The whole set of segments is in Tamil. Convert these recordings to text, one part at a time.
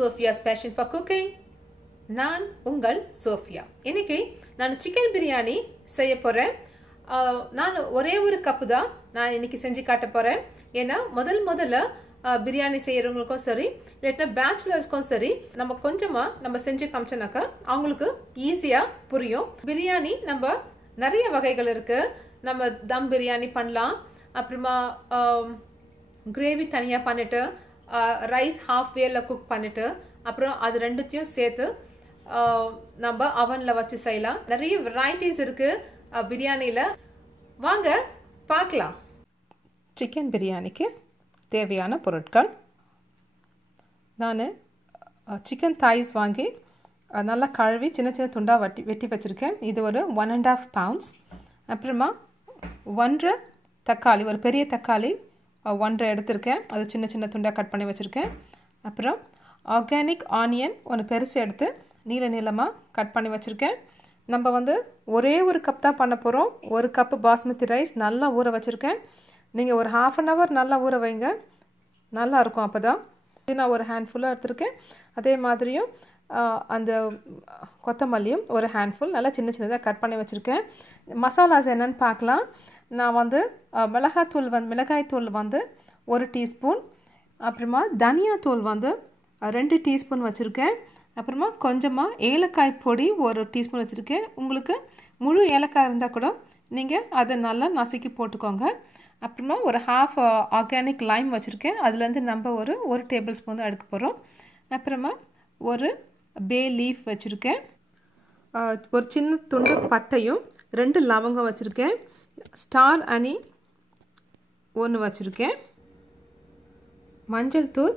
Sophia's Passion for Cooking. நான் உங்கள் சோஃபியா. இன்னைக்கு நான் சிக்கன் பிரியாணி செய்ய போறேன். நான் ஒரே ஒரு கப்பு தான் நான் இன்னைக்கு செஞ்சு காட்ட போறேன். ஏன்னா முதல்ல பிரியாணி செய்யறவங்களுக்கும் சரி இல்லைன்னா பேச்சுலர்ஸ்க்கும் சரி நம்ம செஞ்சு காமிச்சோம்னாக்கா அவங்களுக்கு ஈஸியா புரியும். பிரியாணி நம்ம நிறைய வகைகள் இருக்கு. நம்ம தம் பிரியாணி பண்ணலாம், அப்புறமா கிரேவி தனியா பண்ணிட்டு ரைஸ் ஹாஃப் வேல குக் பண்ணிட்டு அப்புறம் அது ரெண்டுத்தையும் சேர்த்து நம்ம அவன்ல வச்சு செய்யலாம். நிறைய வெரைட்டிஸ் இருக்கு பிரியாணியில. வாங்க பார்க்கலாம். சிக்கன் பிரியாணிக்கு தேவையான பொருட்கள். நான் சிக்கன் தாய்ஸ் வாங்கி நல்லா கழுவி சின்ன சின்ன துண்டாக வெட்டி வச்சுருக்கேன். இது ஒரு 1.5 pounds. அப்புறமா 1 தக்காளி, ஒரு பெரிய தக்காளி 1 எடுத்திருக்கேன். அது சின்ன சின்ன துண்டாக கட் பண்ணி வச்சுருக்கேன். அப்புறம் ஆர்கானிக் ஆனியன் ஒன்று பெருசு எடுத்து நீளமாக கட் பண்ணி வச்சுருக்கேன். நம்ம ஒரே ஒரு கப் தான் பண்ண போகிறோம். 1 கப்பு பாஸ்மதி ரைஸ் நல்லா ஊற வச்சுருக்கேன். நீங்கள் ஒரு 1/2 hour நல்லா ஊற வைங்க, நல்லா இருக்கும். அப்போ தான் நான் ஒரு ஹேண்ட்ஃபுல்லாக எடுத்திருக்கேன். அதே மாதிரியும் அந்த கொத்தமல்லியும் ஒரு ஹேண்ட்ஃபுல் நல்லா சின்ன சின்னதாக கட் பண்ணி வச்சுருக்கேன். மசாலாஸ் என்னென்னு பார்க்கலாம். நான் மிளகாய்த்தூள் 1 டீஸ்பூன், அப்புறமா தனியாத்தூள் 2 டீஸ்பூன் வச்சுருக்கேன். அப்புறமா கொஞ்சமாக ஏலக்காய் பொடி 1 டீஸ்பூன் வச்சுருக்கேன். உங்களுக்கு முழு ஏலக்காய் இருந்தால் கூட நீங்கள் அதை நல்லா நசுக்கி போட்டுக்கோங்க. அப்புறமா ஒரு half ஆர்கானிக் லைம் வச்சுருக்கேன். அதுலேருந்து நம்ம ஒரு டேபிள் ஸ்பூன் எடுக்க போகிறோம். அப்புறமா ஒரு பே லீஃப் வச்சுருக்கேன். ஒரு சின்ன துண்டு பட்டையும் 2 லவங்கம் வச்சுருக்கேன். ஸ்டார் அனி 1 வச்சுருக்கேன். மஞ்சள் தூள்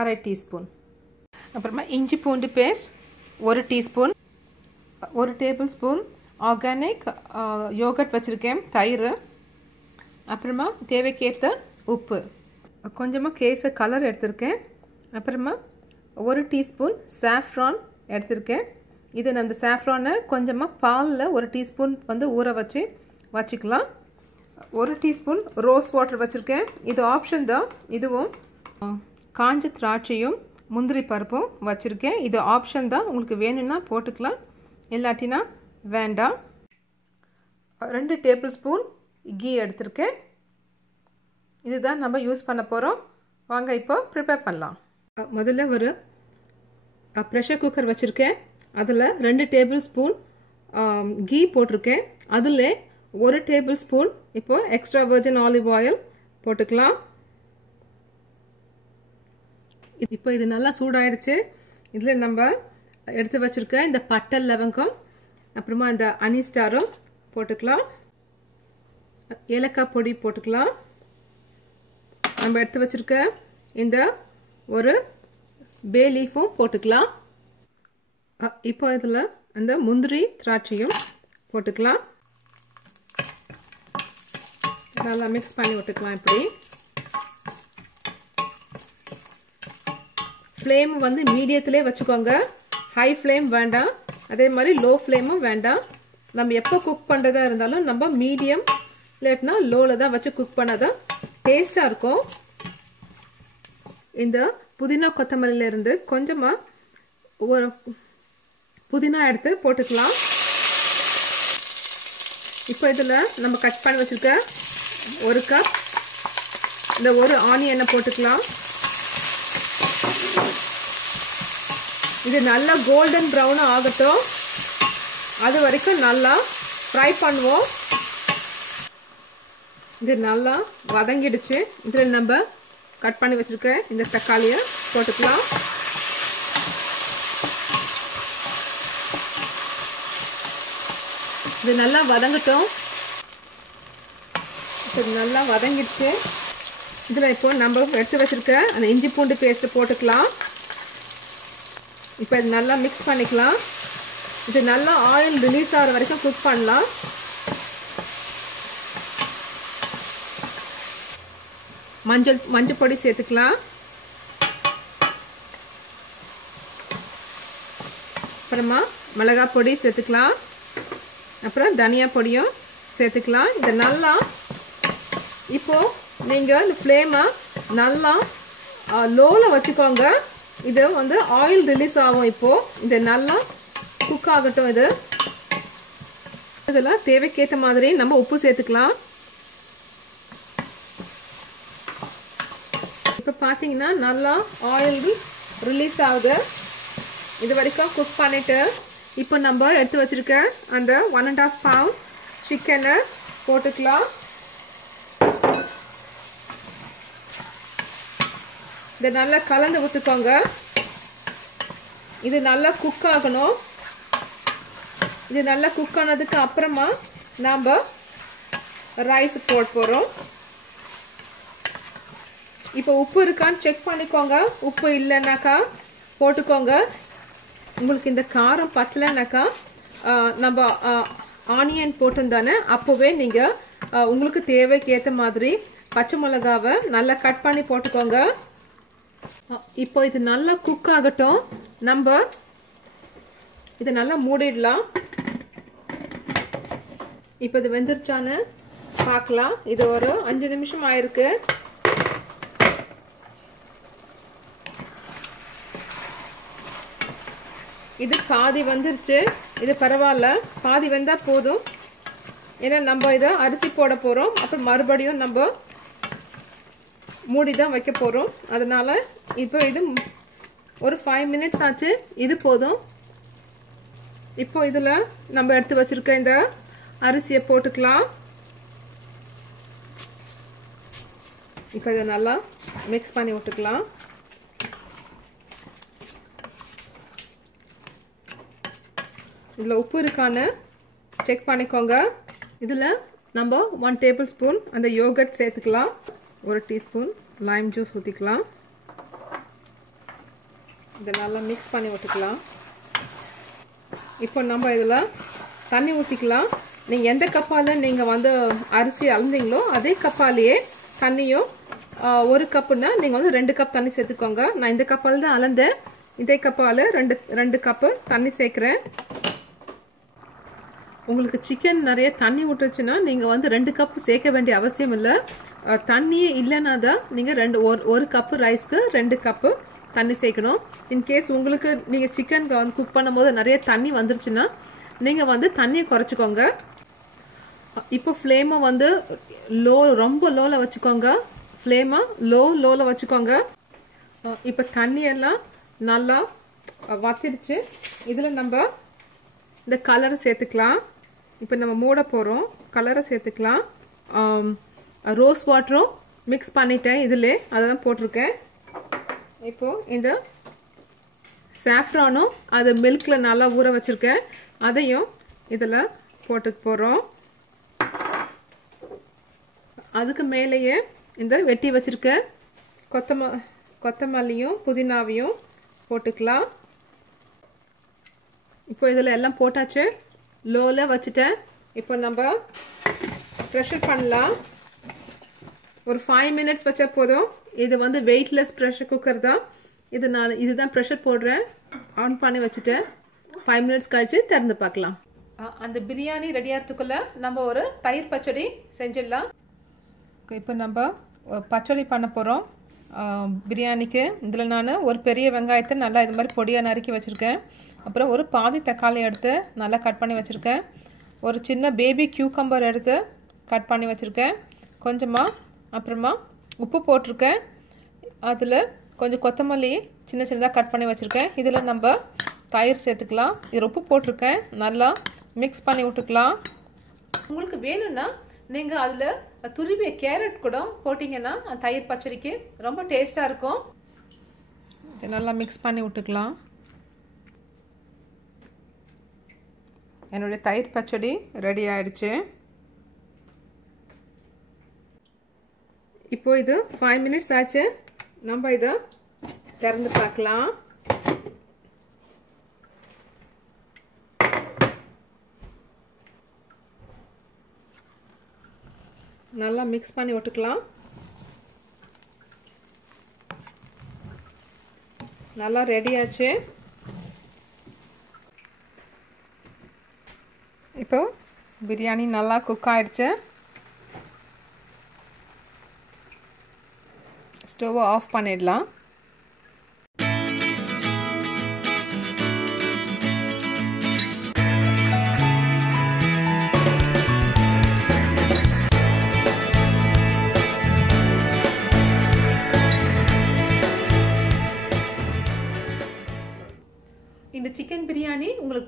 1/2 டீஸ்பூன். அப்புறமா இஞ்சி பூண்டு paste 1 teaspoon. 1 tablespoon organic yogurt வச்சுருக்கேன், தயிர். அப்புறமா தேவைக்கேற்ற உப்பு, கொஞ்சமாக கேசர் கலர் எடுத்திருக்கேன். அப்புறமா 1 டீஸ்பூன் சாஃப்ரான் எடுத்திருக்கேன். இது அந்த சாஃப்ரானை கொஞ்சமாக பாலில் 1 டீஸ்பூன் ஊற வச்சுக்கலாம். 1 டீஸ்பூன் ரோஸ் வாட்டர் வச்சுருக்கேன். இது ஆப்ஷன் தான். இதுவும் காஞ்ச திராட்சையும் முந்திரி பருப்பும் வச்சுருக்கேன். இது ஆப்ஷன் தான், உங்களுக்கு வேணும்னா போட்டுக்கலாம், இல்லாட்டினா வேண்டாம். 2 டேபிள் ஸ்பூன் கீ எடுத்திருக்கேன். இதுதான் நம்ம யூஸ் பண்ண போகிறோம். வாங்க இப்போ ப்ரிப்பேர் பண்ணலாம். முதல்ல ஒரு ப்ரெஷர் குக்கர் வச்சுருக்கேன். அதில் 2 டேபிள் ஸ்பூன் கீ போட்டிருக்கேன். அதில் 1 டேபிள் ஸ்பூன் இப்போ எக்ஸ்ட்ரா வர்ஜின் ஆலிவ் ஆயில் போட்டுக்கலாம். இப்போ இது நல்லா சூடாயிடுச்சு. இதில் நம்ம எடுத்து வச்சுருக்க இந்த பட்டை லவங்கம் அப்புறமா இந்த அனி ஸ்டாரும் போட்டுக்கலாம். ஏலக்காய் பொடி போட்டுக்கலாம். நம்ம எடுத்து வச்சிருக்க இந்த ஒரு பே லீஃபும் போட்டுக்கலாம். இப்போ இதில் அந்த முந்திரி திராட்சையும் போட்டுக்கலாம். நல்லா மிக்ஸ் பண்ணி விட்டுக்கலாம். இப்படி ஃப்ளேம் மீடியத்திலே வச்சுக்கோங்க. ஹை ஃப்ளேம் வேண்டாம், அதே மாதிரி லோ ஃப்ளேமும் வேண்டாம். நம்ம எப்போ குக் பண்ணுறதா இருந்தாலும் நம்ம மீடியம் இல்லாட்டினா லோவில் தான் வச்சு குக் பண்ணாதான் டேஸ்டாக இருக்கும். இந்த புதினா கொத்தமல்லியிலேருந்து கொஞ்சமாக ஒரு புதினா எடுத்து போட்டுக்கலாம். இப்போ இதில் நம்ம கட் பண்ணி வச்சுருக்க 1 கப் இந்த 1 ஆனியனை போட்டுக்கலாம். இது நல்லா கோல்டன் ப்ரௌனாக ஆகட்டும், அது வரைக்கும் நல்லா ஃப்ரை பண்ணுவோம். இது நல்லா வதங்கிடுச்சு. இதில் நம்ம கட் பண்ணி வச்சுருக்க இந்த தக்காளியை போட்டுக்கலாம். இது நல்லா வதங்கட்டும். இது நல்லா வதங்கிடுச்சு. இதில் இப்போ நம்ம எடுத்து வச்சுருக்க அந்த இஞ்சி பூண்டு பேஸ்ட்டு போட்டுக்கலாம். இப்போ இது நல்லா மிக்ஸ் பண்ணிக்கலாம். இது நல்லா ஆயில் ரிலீஸ் ஆகிற வரைக்கும் குக் பண்ணலாம். மஞ்சள் பொடி சேர்த்துக்கலாம். அப்புறமா மிளகாய் பொடி சேர்த்துக்கலாம். அப்புறம் தனியா பொடியும் சேர்த்துக்கலாம். இது நல்லா இப்போ நீங்கள் இந்த ஃப்ளேமை நல்லா லோவில் வச்சுக்கோங்க. இது வந்து ஆயில் ரிலீஸ் ஆகும். இப்போ இது நல்லா குக் ஆகட்டும். இதெல்லாம் தேவைக்கேற்ற மாதிரி நம்ம உப்பு சேர்த்துக்கலாம். இப்போ பார்த்தீங்கன்னா நல்லா ஆயில் ரிலீஸ் ஆகுது. இது வரைக்கும் குக் பண்ணிட்டு இப்போ நம்ம எடுத்து வச்சிருக்க அந்த 1.5 pound சிக்கனை போட்டுக்கலாம். இதை நல்லா கலந்து விட்டுக்கோங்க. இது நல்லா குக் ஆகணும். இது நல்லா குக் ஆனதுக்கு அப்புறமா நாம் ரைஸ் போட போகிறோம். இப்போ உப்பு இருக்கான்னு செக் பண்ணிக்கோங்க. உப்பு இல்லைன்னாக்கா போட்டுக்கோங்க. உங்களுக்கு இந்த காரம் பத்தலைனாக்கா நம்ம ஆனியன் போட்டிருந்தானே அப்போவே நீங்கள் உங்களுக்கு தேவைக்கு ஏற்ற மாதிரி பச்சை மிளகாவை நல்லா கட் பண்ணி போட்டுக்கோங்க. இப்போ இது நல்லா குக் ஆகட்டும். நம்ம இதை நல்லா மூடிடலாம். இப்போ இது வெந்துருச்சான்னு பார்க்கலாம். இது ஒரு 5 நிமிஷம் ஆயிருக்கு. இது பாதி வந்துருச்சு. இது பரவாயில்ல, பாதி வெந்தால் போதும். ஏன்னா நம்ம இதை அரிசி போட போகிறோம். அப்புறம் மறுபடியும் நம்ம மூடி தான் வைக்க போகிறோம். அதனால் இப்போ இது ஒரு 5 minutes ஆச்சு. இது போதும். இப்போ இதில் நம்ம எடுத்து வச்சுருக்க இந்த அரிசியை போட்டுக்கலாம். இப்போ இதை நல்லா மிக்ஸ் பண்ணி விட்டுக்கலாம். இதில் உப்பு இருக்கான்னு செக் பண்ணிக்கோங்க. இதில் நம்ம 1 tablespoon அந்த யோகர்ட் சேர்த்துக்கலாம். 1 teaspoon லைம் ஜூஸ் ஊற்றிக்கலாம். இதை நல்லா மிக்ஸ் பண்ணி விட்டுக்கலாம். இப்போ நம்ம இதில் தண்ணி ஊற்றிக்கலாம். நீங்கள் எந்த கப்பால் நீங்கள் வந்து அரிசி அளந்தீங்களோ அதே கப்பாலேயே தண்ணியும் 1 கப்புன்னா நீங்கள் வந்து 2 கப் தண்ணி சேர்த்துக்கோங்க. நான் இந்த கப்பால் தான் அளந்தேன். இதே கப்பால் 2 கப்பு தண்ணி சேர்க்குறேன். உங்களுக்கு சிக்கன் நிறைய தண்ணி விட்டுருச்சுன்னா நீங்கள் வந்து 2 கப்பு சேர்க்க வேண்டிய அவசியம் இல்லை. தண்ணியே இல்லைன்னா தான் நீங்கள் 1 கப்பு ரைஸ்க்கு 2 கப்பு தண்ணி சேர்க்கணும். இன்கேஸ் உங்களுக்கு நீங்கள் சிக்கன் வந்து குக் பண்ணும்போது நிறைய தண்ணி வந்துருச்சுன்னா நீங்கள் வந்து தண்ணியை குறைச்சிக்கோங்க. இப்போ ஃப்ளேமை வந்து ரொம்ப லோவில் வச்சுக்கோங்க. ஃப்ளேமை லோவில் வச்சுக்கோங்க. இப்போ தண்ணியெல்லாம் நல்லா வத்திடுச்சு. இதில் நம்ம இந்த கலரை சேர்த்துக்கலாம். இப்போ நம்ம மூட போகிறோம். கலரை சேர்த்துக்கலாம். ரோஸ் வாட்டரும் மிக்ஸ் பண்ணிட்டேன். இதில் அதை தான் போட்டிருக்கேன். இப்போது இந்த சாஃப்ரானும் அது மில்கில் நல்லா ஊற வச்சுருக்கேன். அதையும் இதில் போட்டுக்க போகிறோம். அதுக்கு மேலேயே இந்த வெட்டி வச்சுருக்க கொத்தமல்லியும் புதினாவையும் போட்டுக்கலாம். இப்போ இதில் எல்லாம் போட்டாச்சு. லோவில் வச்சுட்டேன். இப்போ நம்ம ப்ரெஷர் பண்ணலாம். ஒரு 5 minutes வச்சா போதும். இது வந்து வெயிட்லெஸ் ப்ரெஷர் குக்கர் தான். இதுதான் ப்ரெஷர் போடுறேன். ஆன் பண்ணி வச்சுட்டேன். 5 minutes கழிச்சு திறந்து பார்க்கலாம். அந்த பிரியாணி ரெடி ஆகிறதுக்குள்ள நம்ம ஒரு தயிர் பச்சடி செஞ்சிடலாம். இப்போ நம்ம பச்சடி பண்ண போகிறோம் பிரியாணிக்கு. இதில் நான் ஒரு பெரிய வெங்காயத்தை நல்லா இது மாதிரி பொடியாக நறுக்கி வச்சுருக்கேன். அப்புறம் ஒரு பாதி தக்காளி எடுத்து நல்லா கட் பண்ணி வச்சுருக்கேன். ஒரு சின்ன பேபி கியூக்கம்பர் எடுத்து கட் பண்ணி வச்சுருக்கேன். கொஞ்சமாக அப்புறமா உப்பு போட்டிருக்கேன். அதில் கொஞ்சம் கொத்தமல்லி சின்னதாக கட் பண்ணி வச்சுருக்கேன். இதில் நம்ம தயிர் சேர்த்துக்கலாம். இதில் உப்பு போட்டிருக்கேன். நல்லா மிக்ஸ் பண்ணி விட்டுக்கலாம். உங்களுக்கு வேணும்னா நீங்கள் அதில் துருவிய கேரட் கூட போட்டிங்கன்னா தயிர் பச்சடிக்கு ரொம்ப டேஸ்ட்டாக இருக்கும். இதை நல்லா மிக்ஸ் பண்ணி விட்டுக்கலாம். என்னுடைய தயிர் பச்சடி ரெடி ஆயிடுச்சு. இப்போ இது 5 minutes ஆச்சு. நம்ம இதை திறந்து பார்க்கலாம். நல்லா மிக்ஸ் பண்ணி விட்டுக்கலாம். நல்லா ரெடி ஆச்சு. இப்போ பிரியாணி நல்லா குக் ஆயிடுச்சு. ஸ்டவ்வை ஆஃப் பண்ணிடலாம்.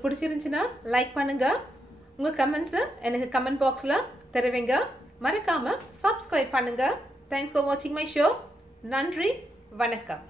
பிடிச்சிருந்துச்சுன்னா லைக் பண்ணுங்க. உங்க கமெண்ட்ஸ் எனக்கு கமெண்ட் பாக்ஸ்ல தெரிவிங்க. மறக்காம சப்ஸ்கிரைப் பண்ணுங்க. தேங்க்ஸ் ஃபார் வாட்சிங் மை ஷோ. நன்றி, வணக்கம்.